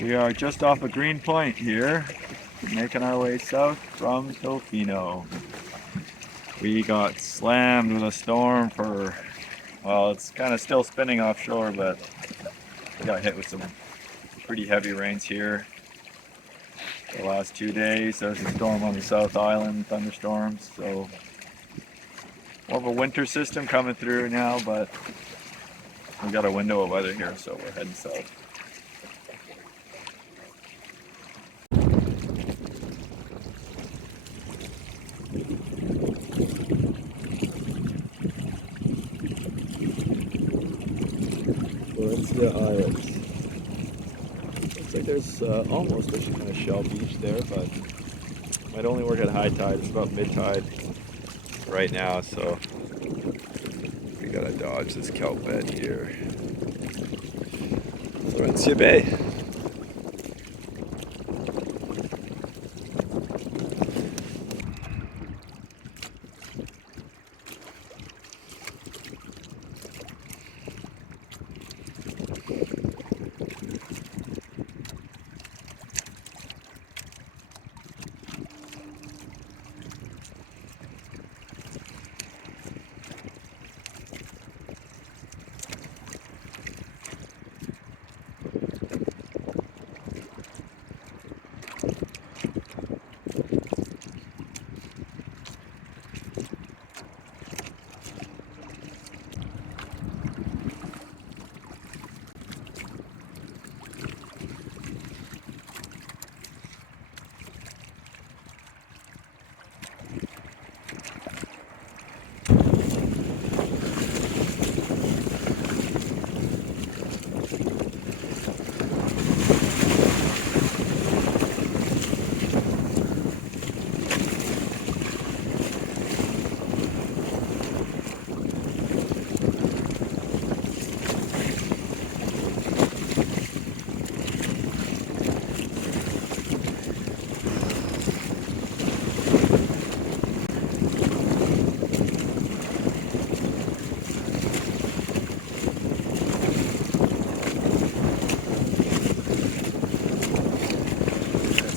We are just off a green point here, making our way south from Tofino. We got slammed with a storm for, well, it's kind of still spinning offshore, but we got hit with some pretty heavy rains here the last 2 days. There's a storm on the South Island, thunderstorms, so more of a winter system coming through now, but we got a window of weather here, so we're heading south. Valencia Isles. Looks like there's almost a kind of shell beach there, but might only work at high tide. It's about mid tide right now, so we gotta dodge this kelp bed here. Valencia Bay.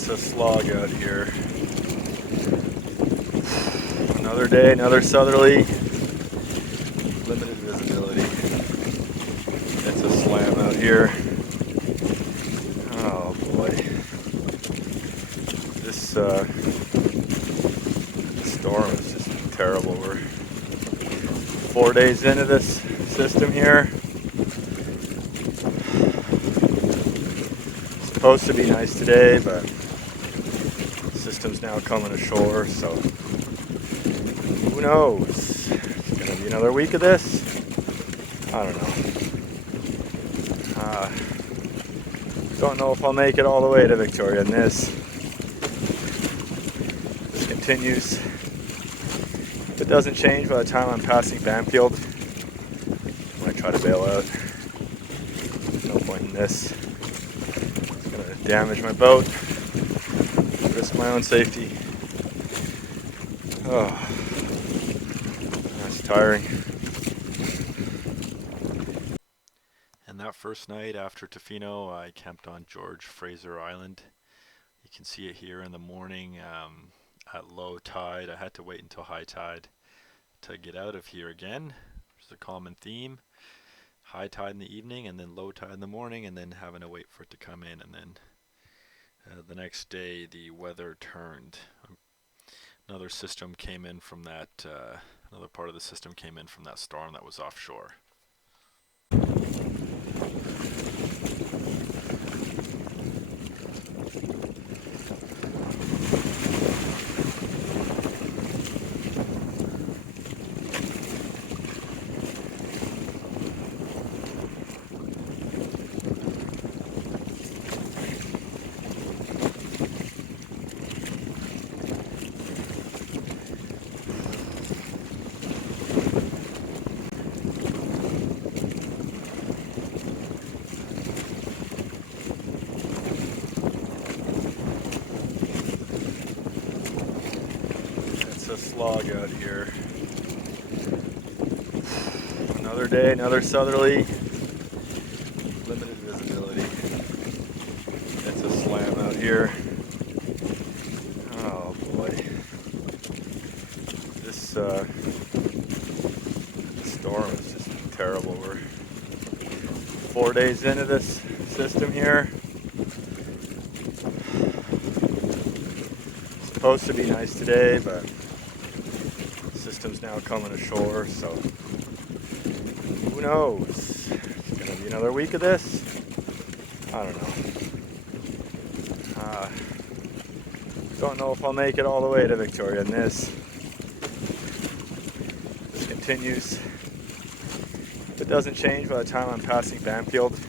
A slog out here. Another day, another southerly, limited visibility. It's a slam out here. Oh boy. This storm is just terrible. We're 4 days into this system here. It's supposed to be nice today, but system's now coming ashore, so who knows? It's gonna be another week of this. I don't know. Don't know if I'll make it all the way to Victoria in this. This continues. If it doesn't change by the time I'm passing Banfield, I might try to bail out. No point in this. It's gonna damage my boat. Risk my own safety. Oh, that's tiring. And that first night after Tofino, I camped on George Fraser Island. You can see it here in the morning at low tide. I had to wait until high tide to get out of here again, which is a common theme. High tide in the evening and then low tide in the morning, and then having to wait for it to come in, and then the next day the weather turned. Another system came in from that, another part of the system came in from that storm that was offshore. A slog out here. Another day, another southerly, limited visibility. here. Oh boy. This storm is just terrible. We're 4 days into this system here. It's supposed to be nice today, but the system's now coming ashore, so who knows? It's gonna be another week of this. I don't know. Don't know if I'll make it all the way to Victoria in this. This continues. If it doesn't change by the time I'm passing Banfield,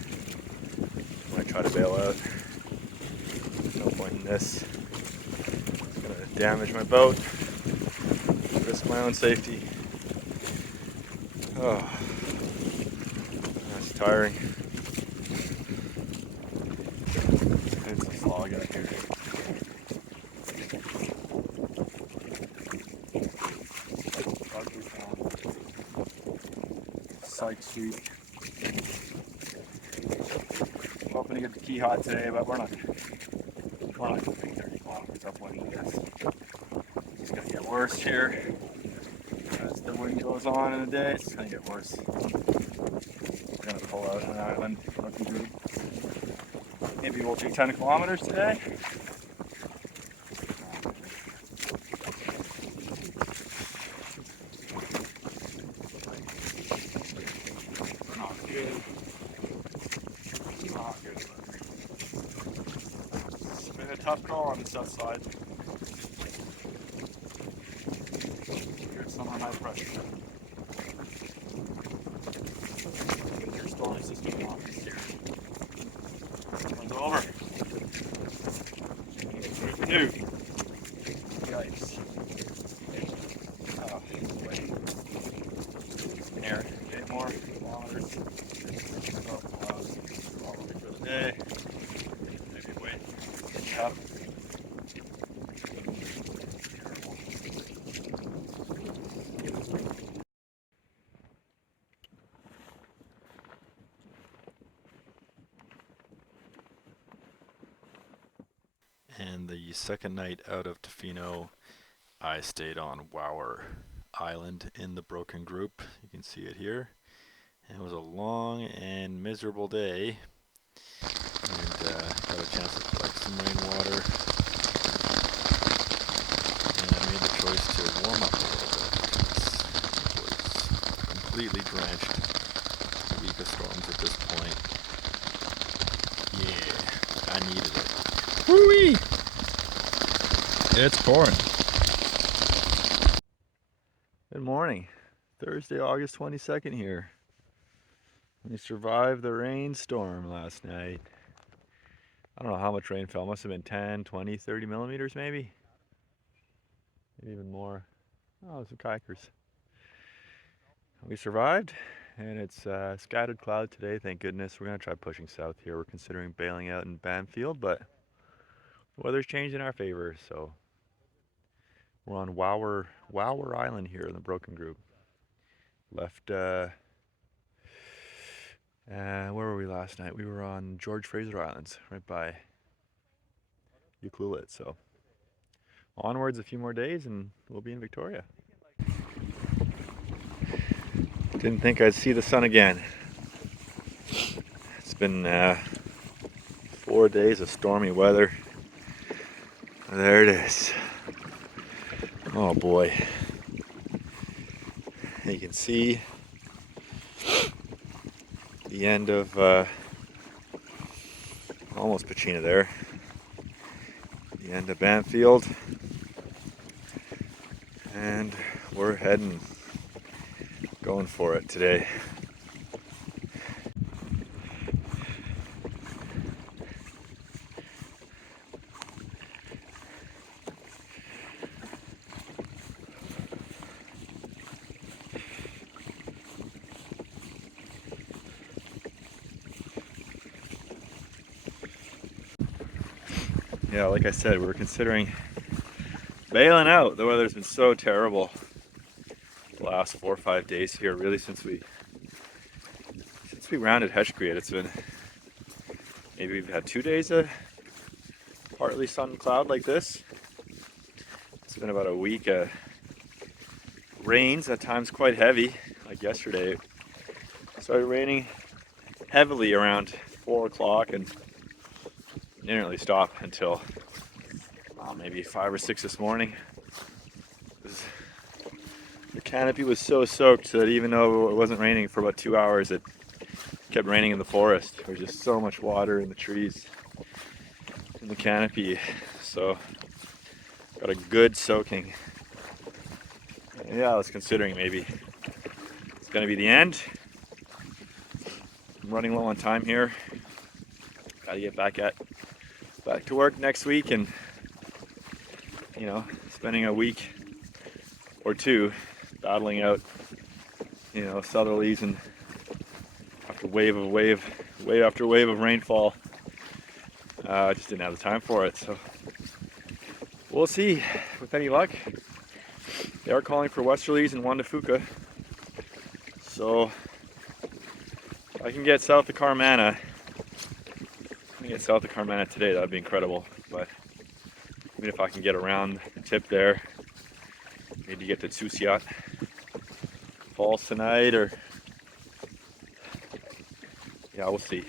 I might try to bail out. No point in this. It's gonna damage my boat. Risk my own safety. Oh, that's tiring. It's a fog out here. Side street. I'm hoping to get the key hot today, but we're not going to make 30 kilometers upwind of this. It's going to get worse here. As the wind goes on in the day, it's going to get worse. We're going to pull out an island looking good. Maybe we'll do 10 kilometers today. It's been a tough call on the south side. Here's summer high pressure. Winter stormy system off this year. One's over. New. Yikes. Oh, wait. Here, 8 more kilometers. All the way for the day. Maybe wait. Up. And the second night out of Tofino, I stayed on Hobie Island in the broken group. You can see it here. And it was a long and miserable day. And got a chance to collect some rainwater. And I made the choice to warm up a little bit because it was completely drenched. A week of storms at this point. Yeah, I needed it. Woo-wee! It's pouring. Good morning. Thursday, August 22nd here. We survived the rainstorm last night. I don't know how much rain fell. Must have been 10, 20, 30 millimeters maybe. Maybe even more. Oh, some kikers. We survived, and it's scattered cloud today, thank goodness. We're going to try pushing south here. We're considering bailing out in Banfield, but the weather's changed in our favor, so we're on Hobie Island here in the broken group. Left, where were we last night? We were on George Fraser Islands, right by Ucluelet, so onwards a few more days and we'll be in Victoria. Didn't think I'd see the sun again. It's been 4 days of stormy weather. There it is. Oh boy. You can see the end of almost Pacina there. The end of Banfield. And we're going for it today. Yeah, like I said, we're considering bailing out. The weather's been so terrible the last 4 or 5 days here, really since we rounded Heshkriat. It's been, maybe we've had 2 days of partly sun cloud like this. It's been about a week. Rains, at times quite heavy, like yesterday. It started raining heavily around 4 o'clock and didn't really stop until maybe 5 or 6 this morning. The canopy was so soaked that even though it wasn't raining for about 2 hours, it kept raining in the forest. There's just so much water in the trees in the canopy, so got a good soaking. Yeah, I was considering maybe it's gonna be the end. I'm running low on time here. Gotta get back to work next week, and spending a week or two battling out southerlies and after wave after wave of rainfall. I just didn't have the time for it, so we'll see. With any luck, they are calling for westerlies in Juan de Fuca, so if I can get south of Carmana today, that'd be incredible. But even if I can get around the tip there, maybe get to Tsousiat Falls tonight, or yeah, we'll see.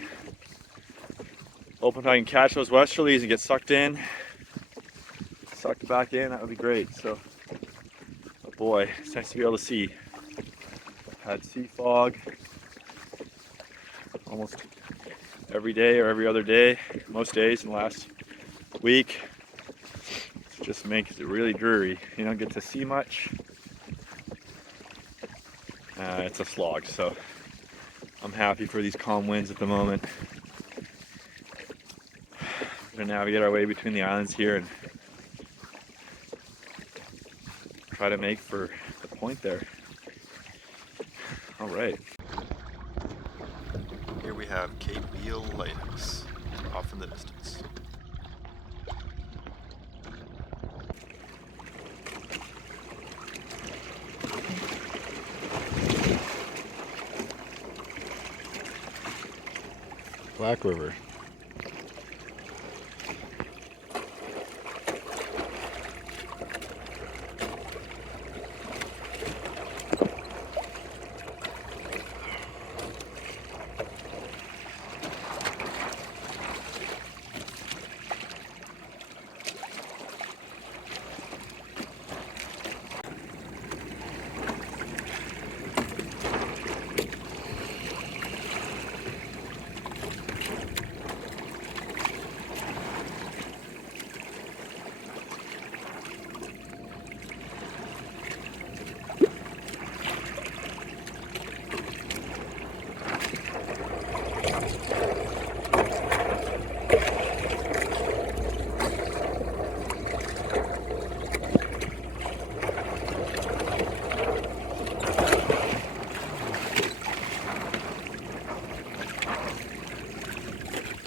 Hoping I can catch those westerlies and get sucked back in. That would be great. So, oh boy, it's nice to be able to see. I've had sea fog almost every day or every other day, most days in the last week. It just makes it really dreary. You don't get to see much. It's a slog, so I'm happy for these calm winds at the moment. We're gonna navigate our way between the islands here and try to make for the point there. All right. Here we have Cape Beale Lighthouse, off in the distance. Black River.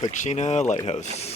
Pachina Lighthouse.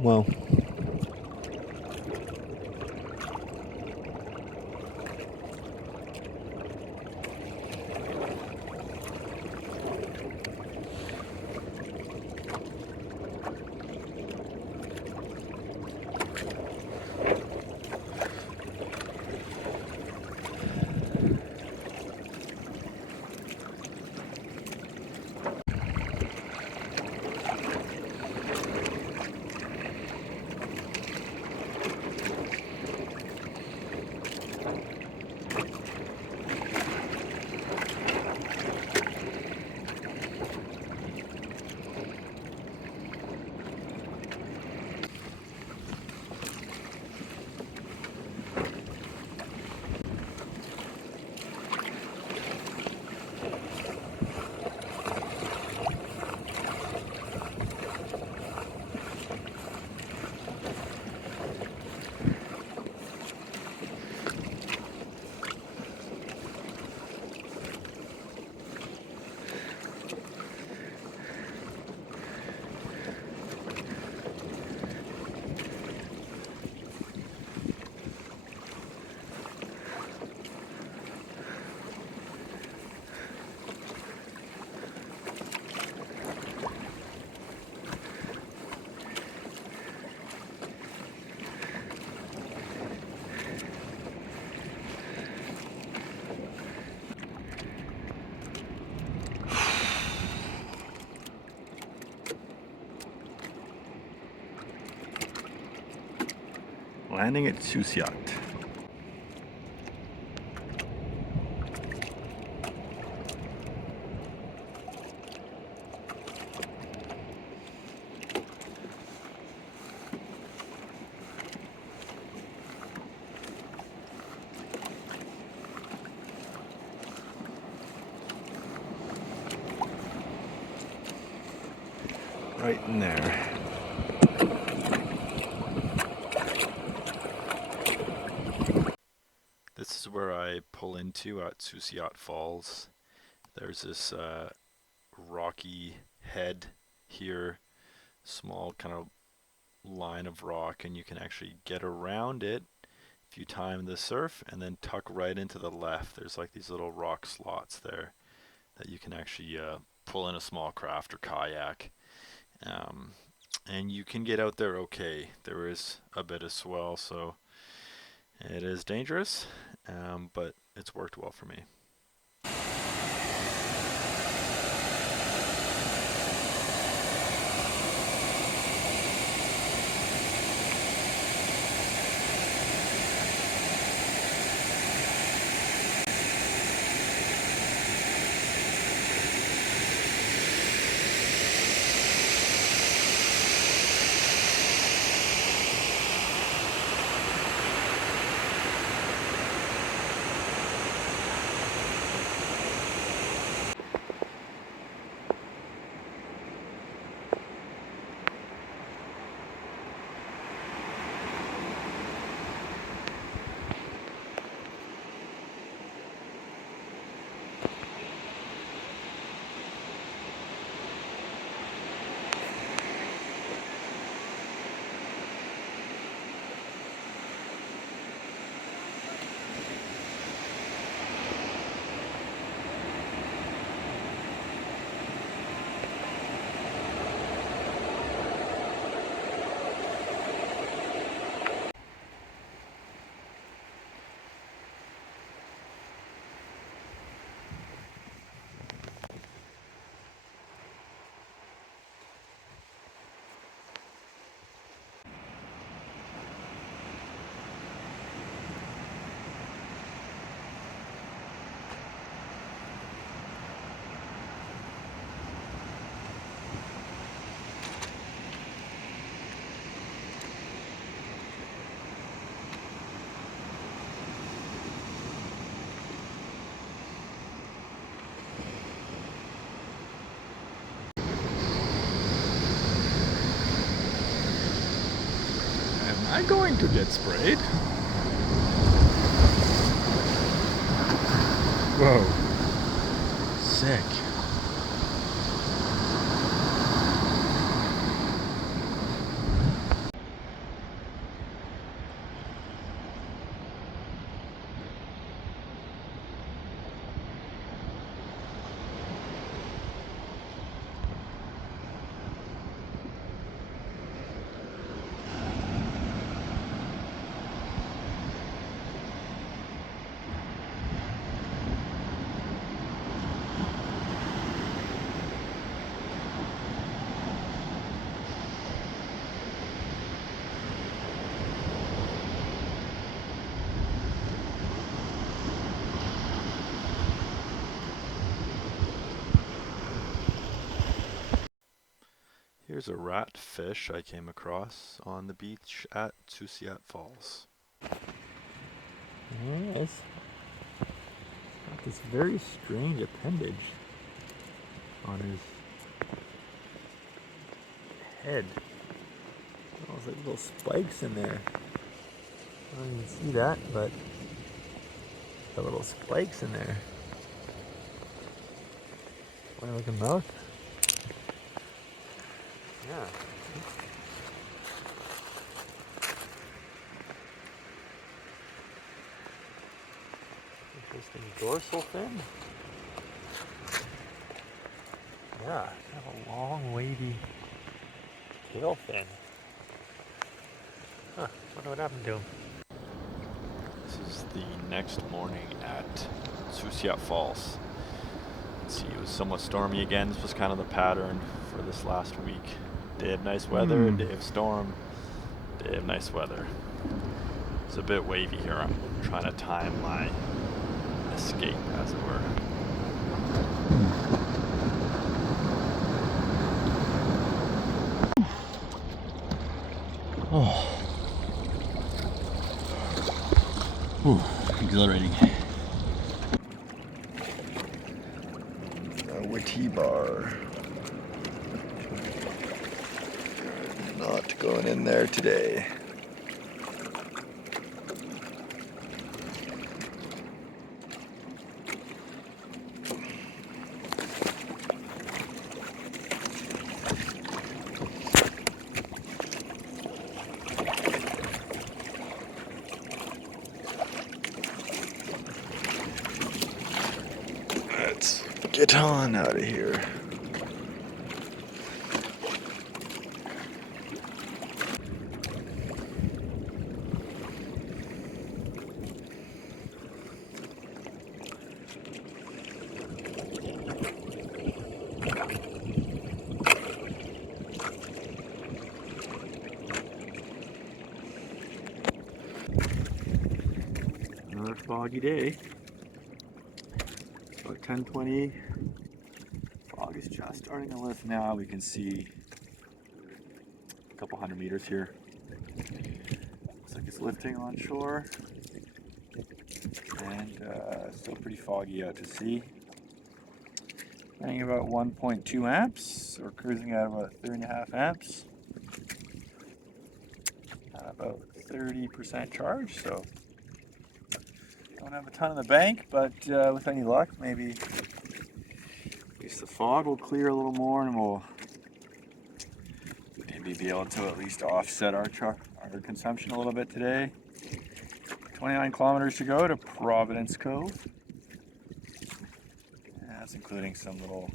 Well, Landing at Tsousiat. Right in there. This is where I pull into at Susiat Falls. There's this rocky head here, small kind of line of rock, and you can actually get around it if you time the surf and then tuck right into the left. There's like these little rock slots there that you can actually pull in a small craft or kayak. And you can get out there okay. There is a bit of swell, so it is dangerous, but it's worked well for me. Am I going to get sprayed? Whoa. Sick. Here's a rat fish I came across on the beach at Susiat Falls. Yes. Got this very strange appendage on his head. Oh, there's like little spikes in there. I don't even see that, but the little spikes in there. Funny looking mouth. Yeah. Interesting dorsal fin. Yeah, kind of a long, wavy tail fin. Huh, wonder what happened to him. This is the next morning at Susiat Falls. See, it was somewhat stormy again. This was kind of the pattern for this last week. Day of nice weather, day of storm, day of nice weather. It's a bit wavy here. I'm trying to time my escape, as it were. Oh. Whew, exhilarating. A witty bar. Not going in there today. Let's get on out of here. Another foggy day. It's about 10:20. Fog is just starting to lift now. We can see a couple hundred meters here. Looks like it's lifting on shore. And still pretty foggy out to sea. Running about 1.2 amps. We're cruising at about 3.5 amps. About 30% charge, so don't have a ton in the bank, but with any luck, maybe at least the fog will clear a little more, and we'll maybe be able to at least offset our consumption a little bit today. 29 kilometers to go to Providence Cove. That's including some little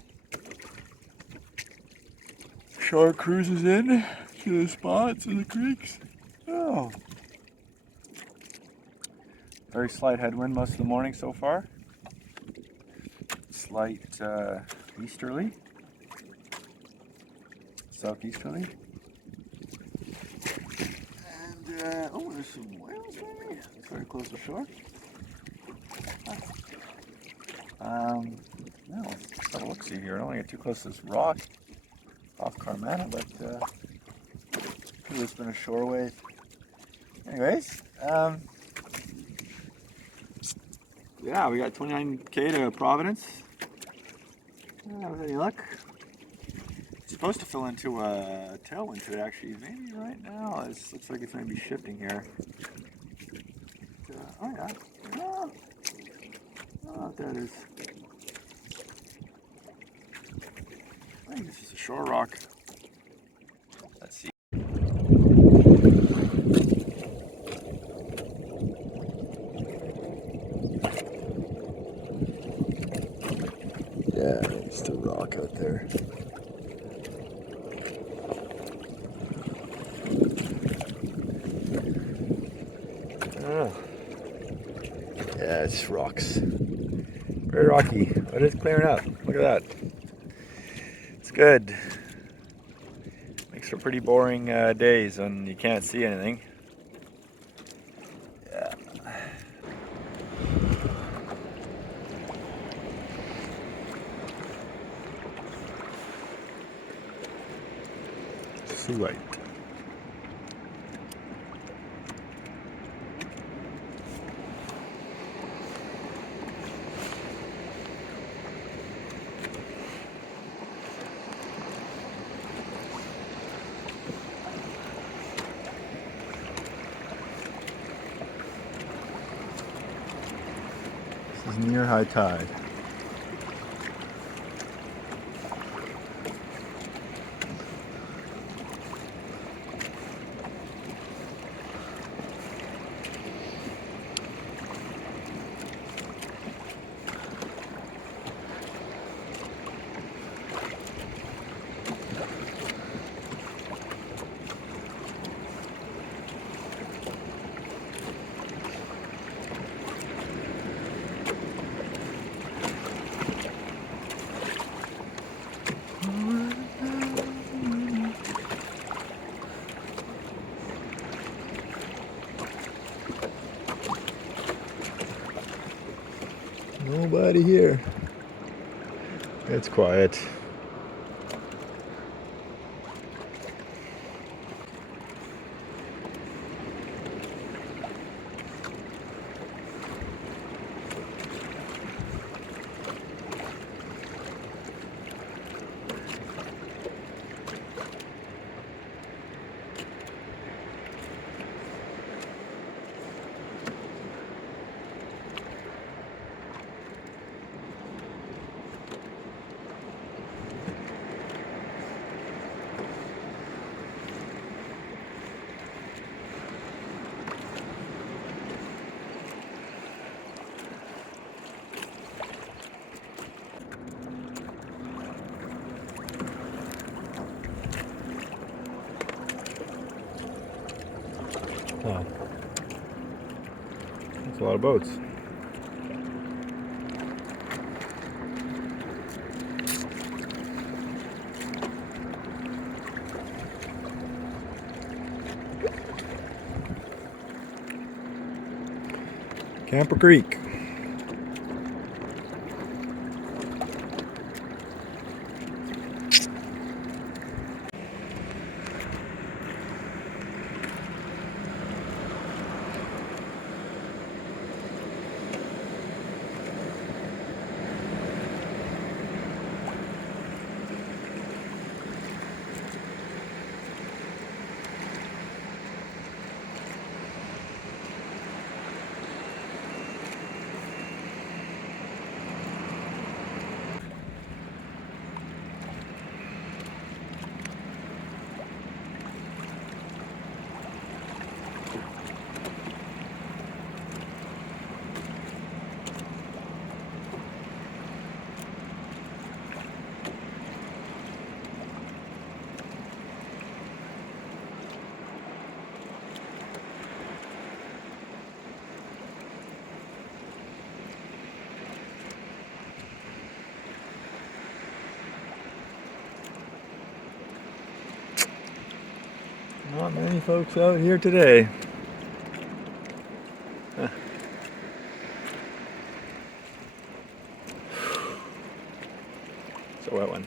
shore cruises in to the spots and the creeks. Oh. Very slight headwind most of the morning so far. Slight easterly, southeasterly. And oh, there's some whales maybe. It's very close to shore. No, let's have a look see here. I don't want to get too close to this rock off Carmana, but could have been a shore wave. Anyways, yeah, we got 29K to Providence. With any luck, it's supposed to fill into a tailwind today. Actually, maybe right now. It looks like it's going to be shifting here. Oh yeah, oh, oh, there it is. I think this is a shore rock. Let's see. Yeah, it's the rock out there. Oh. Yeah, it's rocks. Very rocky, but it's clearing up. Look at that. It's good. Makes for pretty boring days when you can't see anything. Yeah. Too light. This is near high tide. nobody here. It's quiet. Oh, that's a lot of boats. Camper Creek. Not many folks out here today. It's a wet one.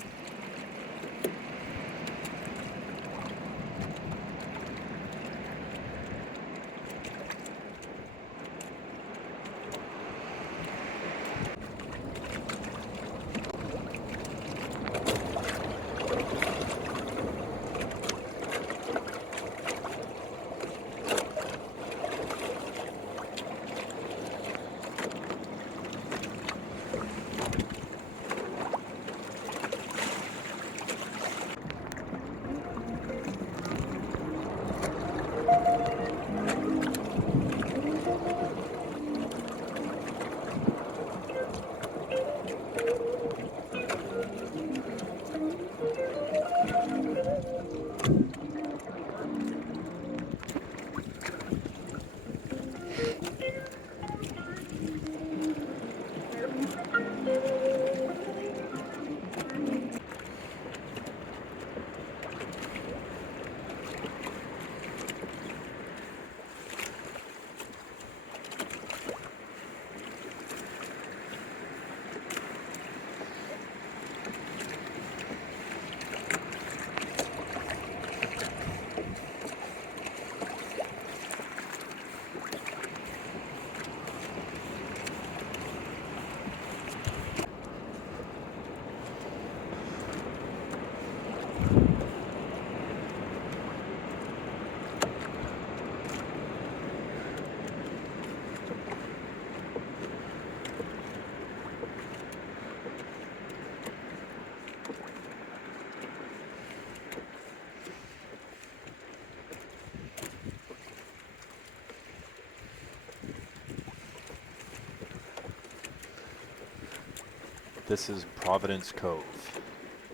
This is Providence Cove.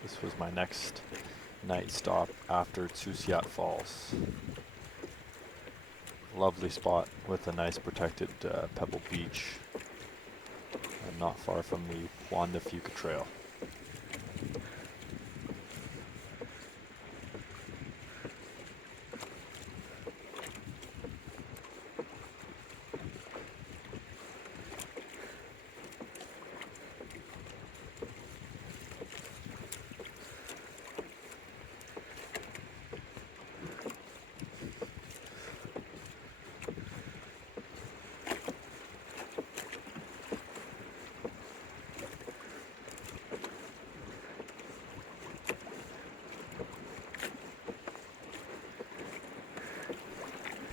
This was my next night stop after Tsousiat Falls. Lovely spot with a nice protected pebble beach, and not far from the Juan de Fuca Trail.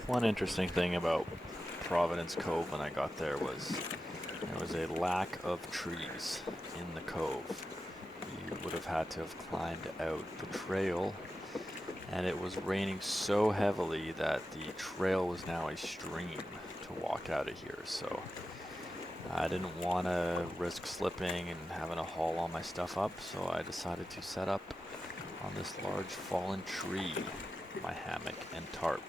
One interesting thing about Providence Cove when I got there was a lack of trees in the cove. You would have had to have climbed out the trail, and it was raining so heavily that the trail was now a stream to walk out of here. So I didn't want to risk slipping and having to haul all my stuff up, so I decided to set up on this large fallen tree, my hammock and tarp,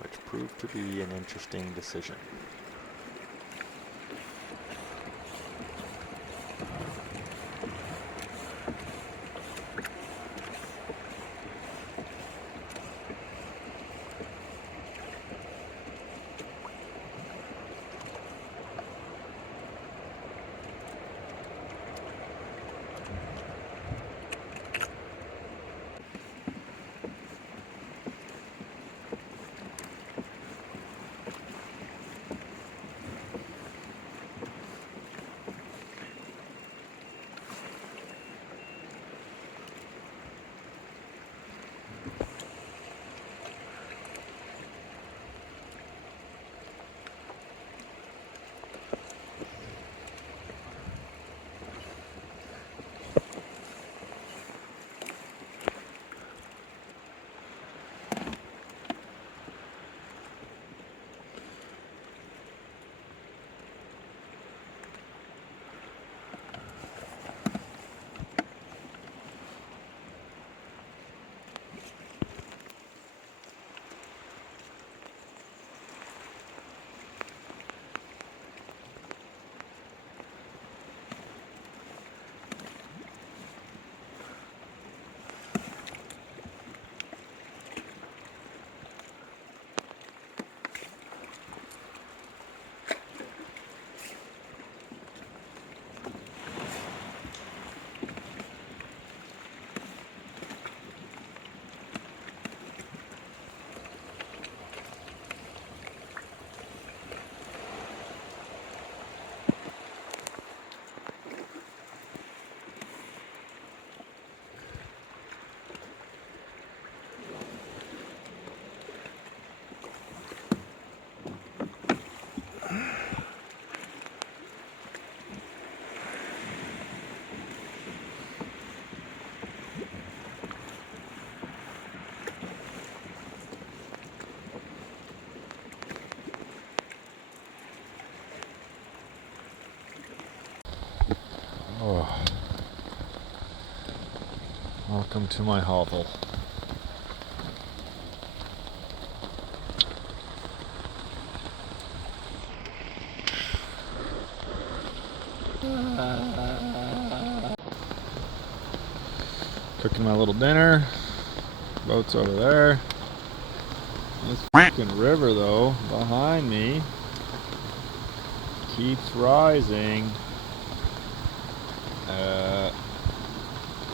which proved to be an interesting decision. Oh. Welcome to my hovel. Cooking my little dinner. Boat's over there. This fucking river though, behind me, keeps rising.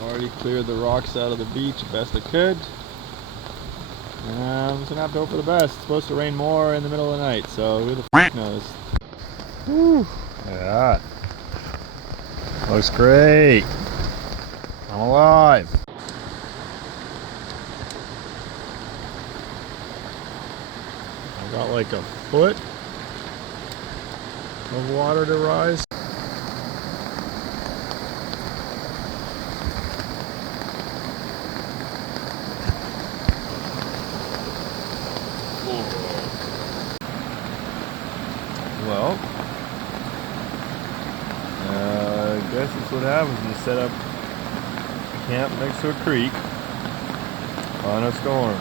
Already cleared the rocks out of the beach best I could. I'm just gonna have to hope for the best. It's supposed to rain more in the middle of the night, so who the f knows? Woo! Look at that. Looks great. I'm alive. I got like a foot of water to rise. Well, I guess that's what happens when you set up camp next to a creek on a storm.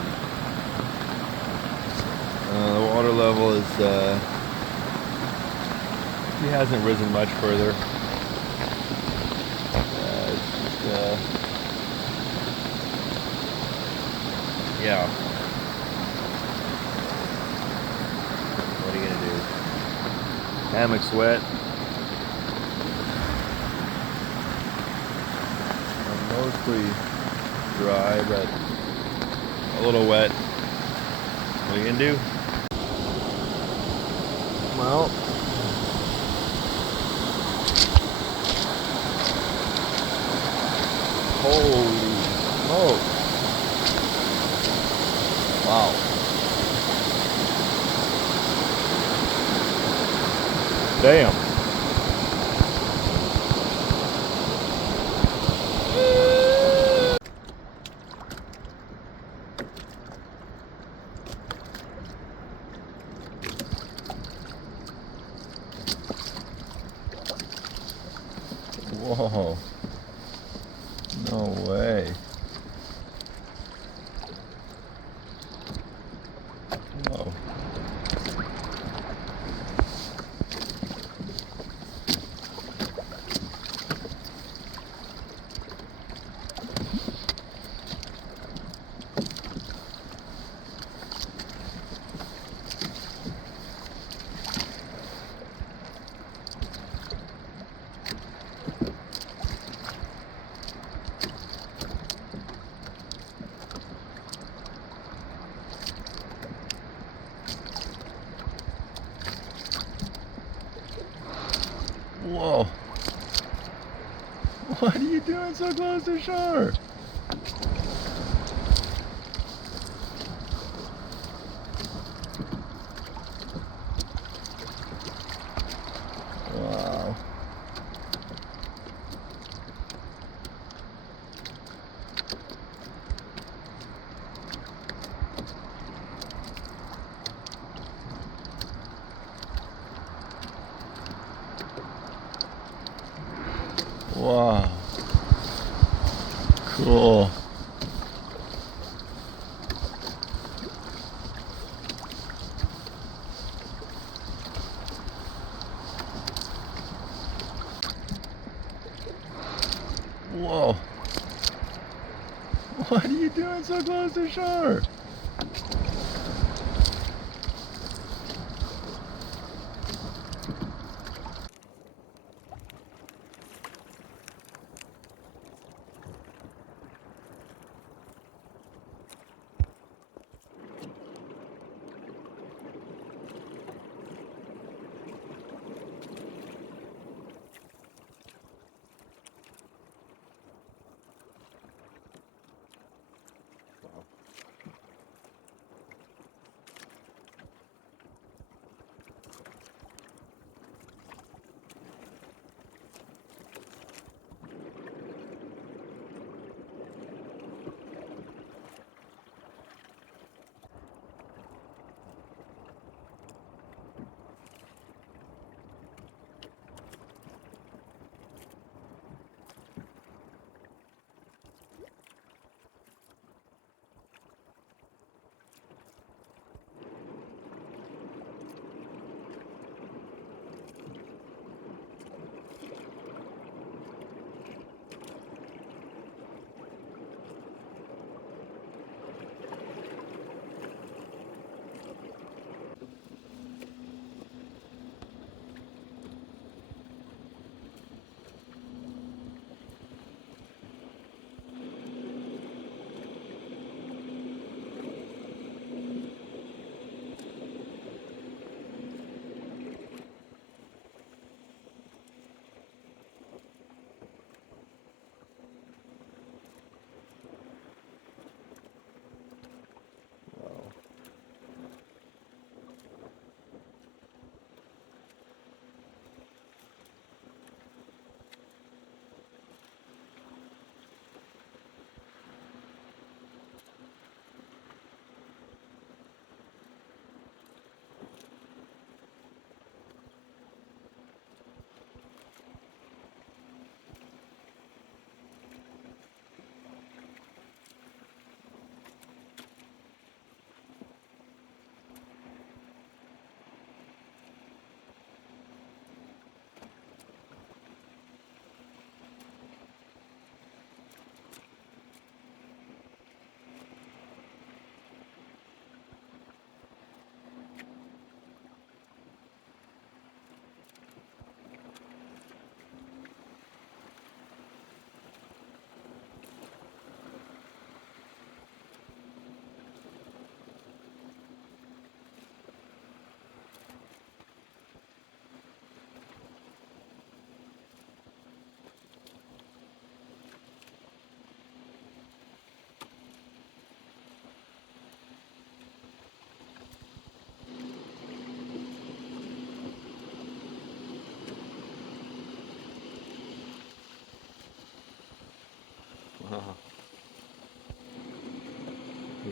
The water level is, it hasn't risen much further. Yeah. What are you gonna do? Hammock's wet. Mostly dry, but a little wet. What are you gonna do? Well, holy smoke. Wow. Damn. Whoa. No way. Whoa. Whoa. What are you doing so close to shore? Wow. Wow. Cool. Whoa. What are you doing so close to shore?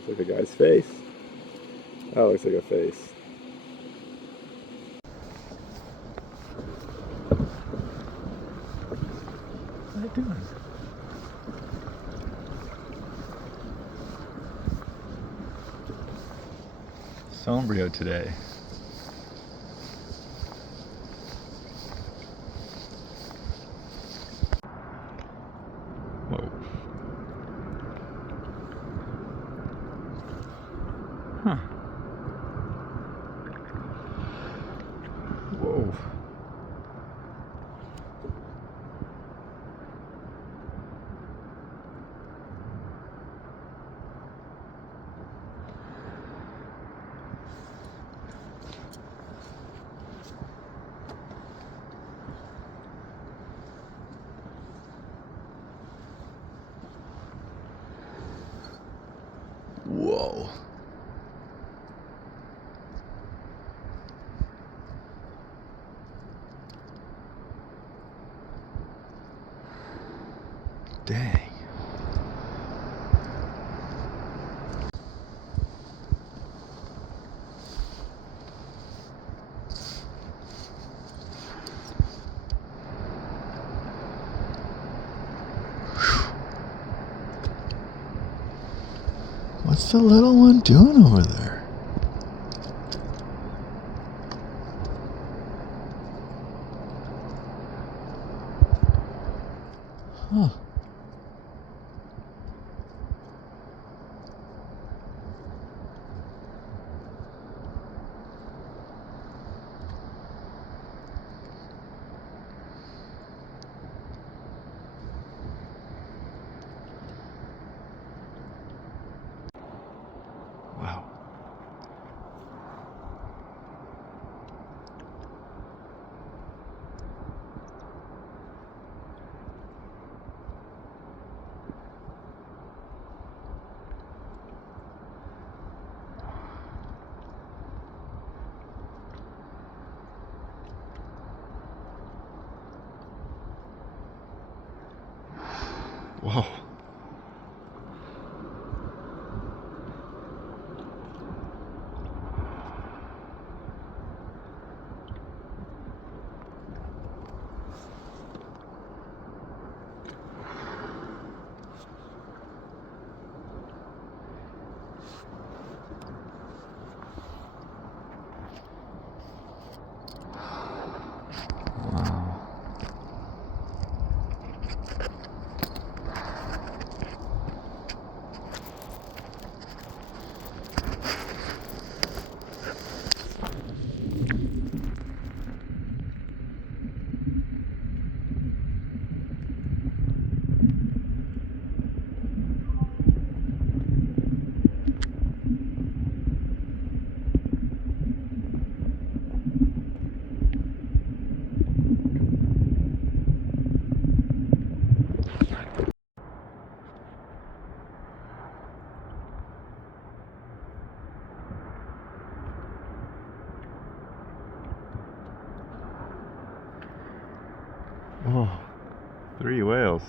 Looks like a guy's face. That looks like a face. What are you doing? Sombrio today. Whoa. Huh. Whoa. Whoa. Dang. What's the little one doing over there? Huh. Wow. Whoa. Wow. Whoa. 3 whales.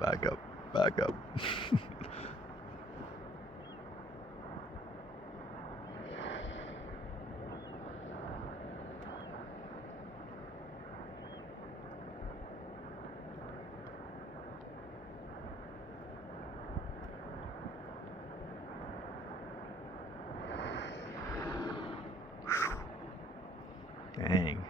Back up, back up. Dang.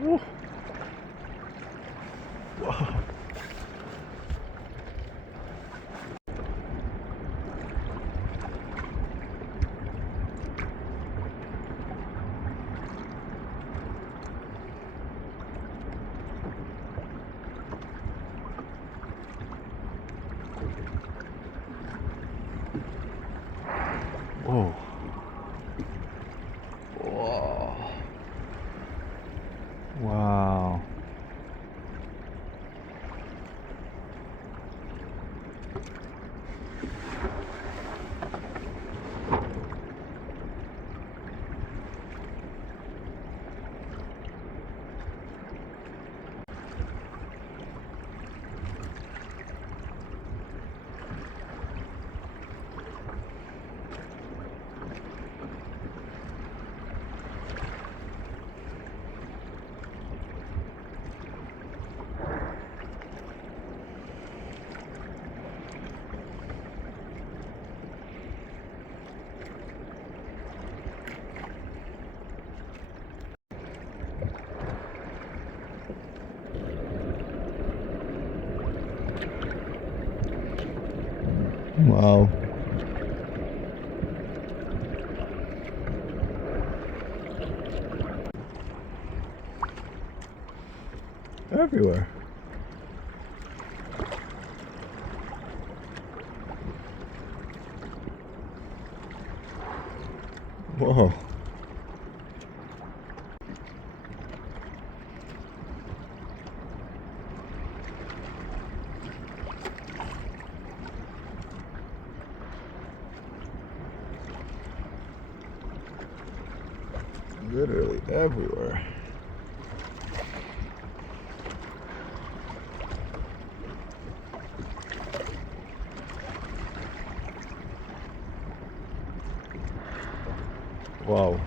Woo. Whoa. Whoa. Whoa. Wow. Wow. Everywhere. Whoa. Literally everywhere. Wow.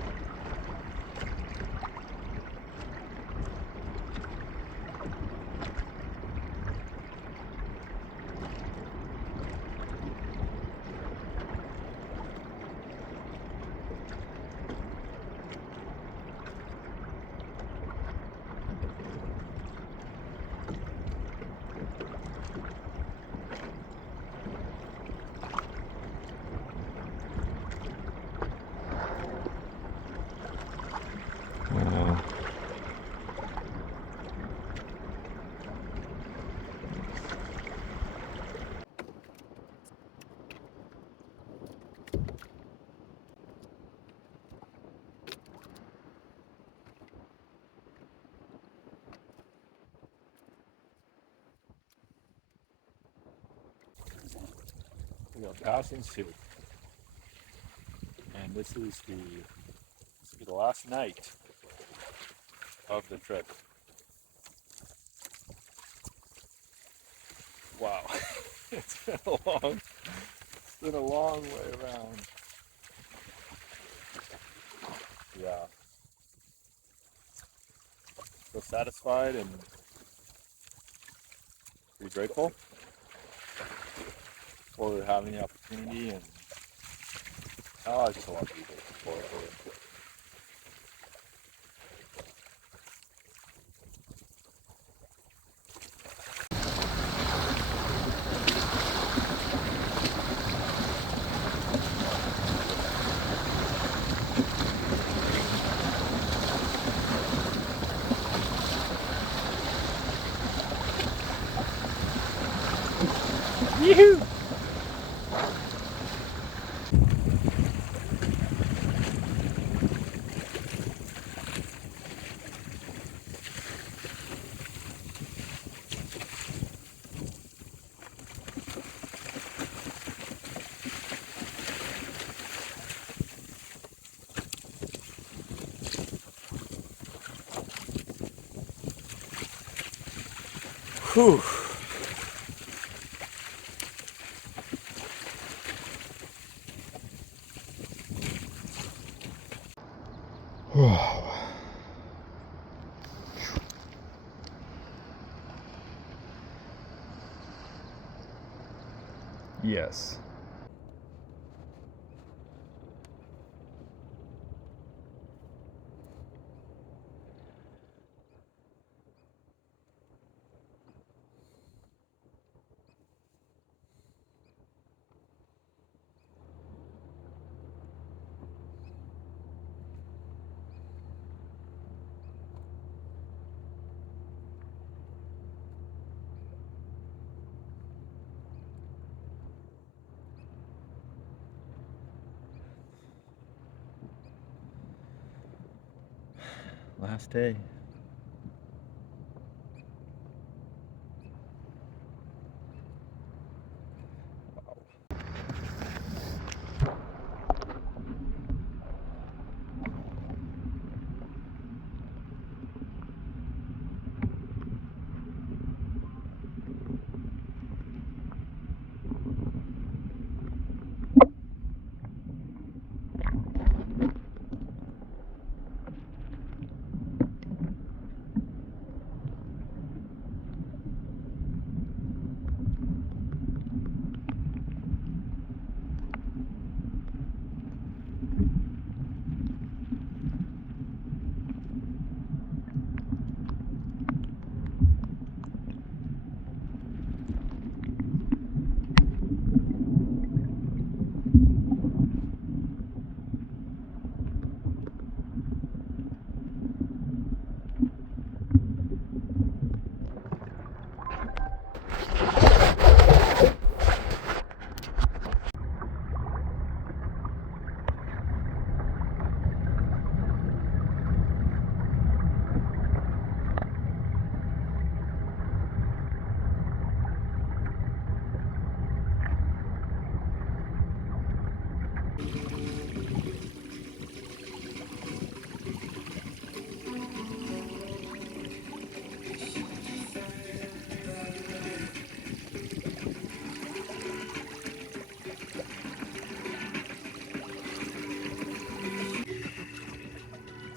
we are passing Sioux. And this will be the last night of the trip. Wow, it's been a long way around. Yeah, so satisfied and pretty grateful for having the opportunity, and I just want to be grateful for it. Yoo-hoo! Whew. Yes. Last day.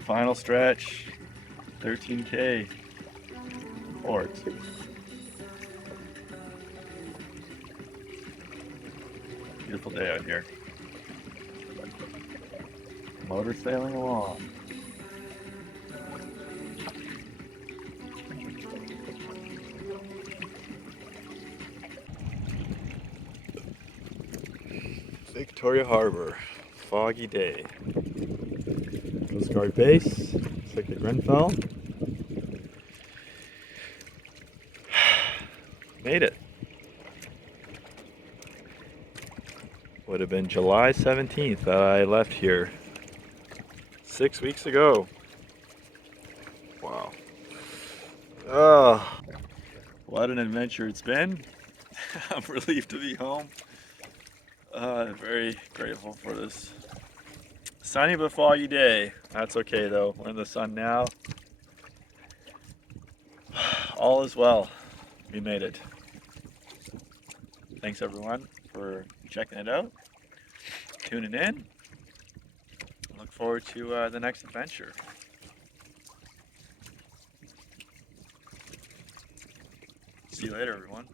Final stretch, 13K, Fort. Beautiful day out here. Motor sailing along. Victoria Harbour, foggy day. Coast Guard base, looks like the Grenfell. Made it. Would have been July 17th that I left here 6 weeks ago. Wow. Oh, what an adventure it's been. I'm relieved to be home. Very grateful for this sunny but foggy day. That's okay though. We're in the sun now. All is well. We made it. Thanks everyone for checking it out, tuning in. Look forward to the next adventure. See you later, everyone.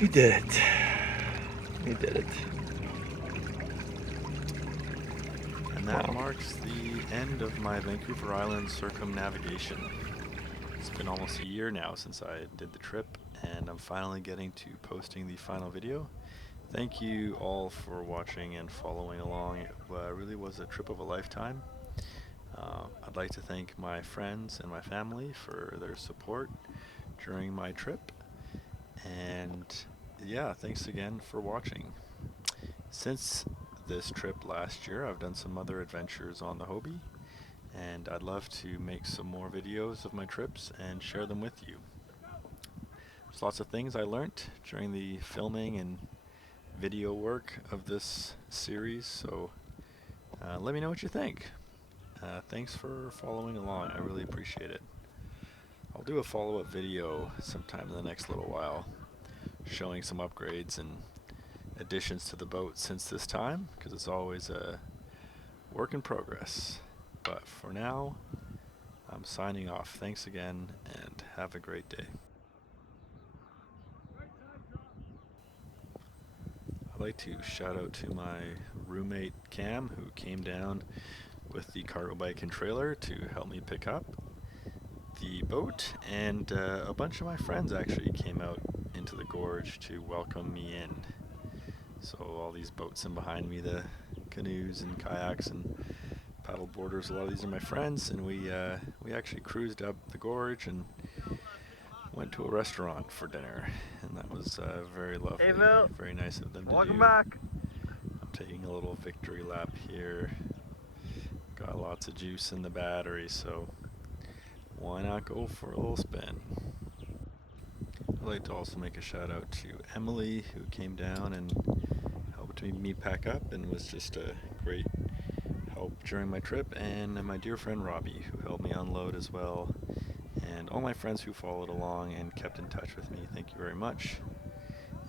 We did it. We did it. And that marks the end of my Vancouver Island circumnavigation. It's been almost a year now since I did the trip, and I'm finally getting to posting the final video. Thank you all for watching and following along. It really was a trip of a lifetime. I'd like to thank my friends and my family for their support during my trip. And yeah, thanks again for watching. Since this trip last year, I've done some other adventures on the Hobie, and I'd love to make some more videos of my trips and share them with you. There's lots of things I learned during the filming and video work of this series, so let me know what you think. Thanks for following along, I really appreciate it. I'll do a follow-up video sometime in the next little while, showing some upgrades and additions to the boat since this time, because it's always a work in progress. But for now, I'm signing off. Thanks again, and have a great day. I'd like to shout out to my roommate Cam, who came down with the cargo bike and trailer to help me pick up the boat, and a bunch of my friends actually came out into the gorge to welcome me in. So all these boats in behind me, the canoes and kayaks and paddle boarders, a lot of these are my friends, and we actually cruised up the gorge and went to a restaurant for dinner, and that was very lovely. Hey Bill, very nice of them to do. welcome back. I'm taking a little victory lap here. Got lots of juice in the battery, so why not go for a little spin? I'd like to also make a shout out to Emily, who came down and helped me pack up and was just a great help during my trip, and my dear friend Robbie, who helped me unload as well, and all my friends who followed along and kept in touch with me. Thank you very much,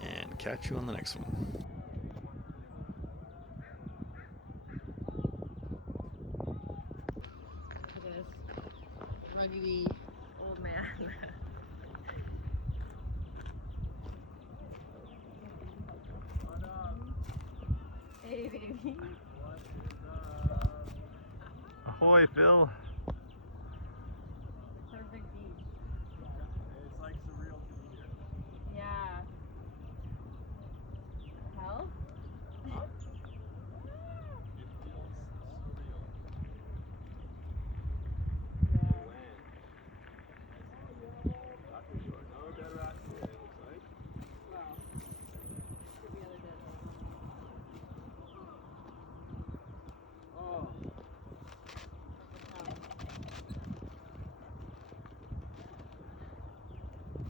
and catch you on the next one. This rugby old man. Hey, baby. Ahoy, Phil. Perfect beach. It's like surreal to be here. Yeah. Hell? Huh? It feels surreal. Yeah. The land. That's for sure. No dead rats today, it looks like. Well, could be other dead ones. Oh.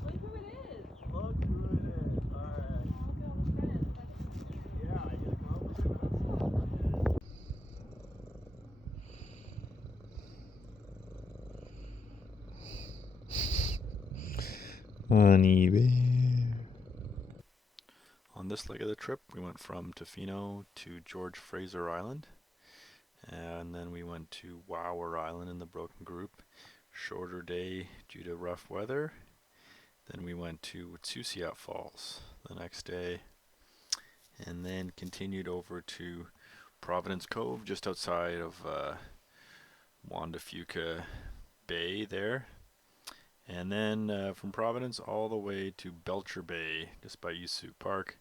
Look who it is. Look who it is. Alright. Oh, look at all the friends. Yeah, I get a compliment. That's so nice. Honey bear. On this leg of the trip, we went from Tofino to George Fraser Island, and then we went to Wower Island in the Broken Group. Shorter day due to rough weather. Then we went to Tsousiat Falls the next day, and then continued over to Providence Cove, just outside of Wanda Fuca Bay there. And then from Providence all the way to Belcher Bay, just by Tsousiat Park.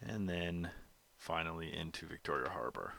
And then finally into Victoria Harbour.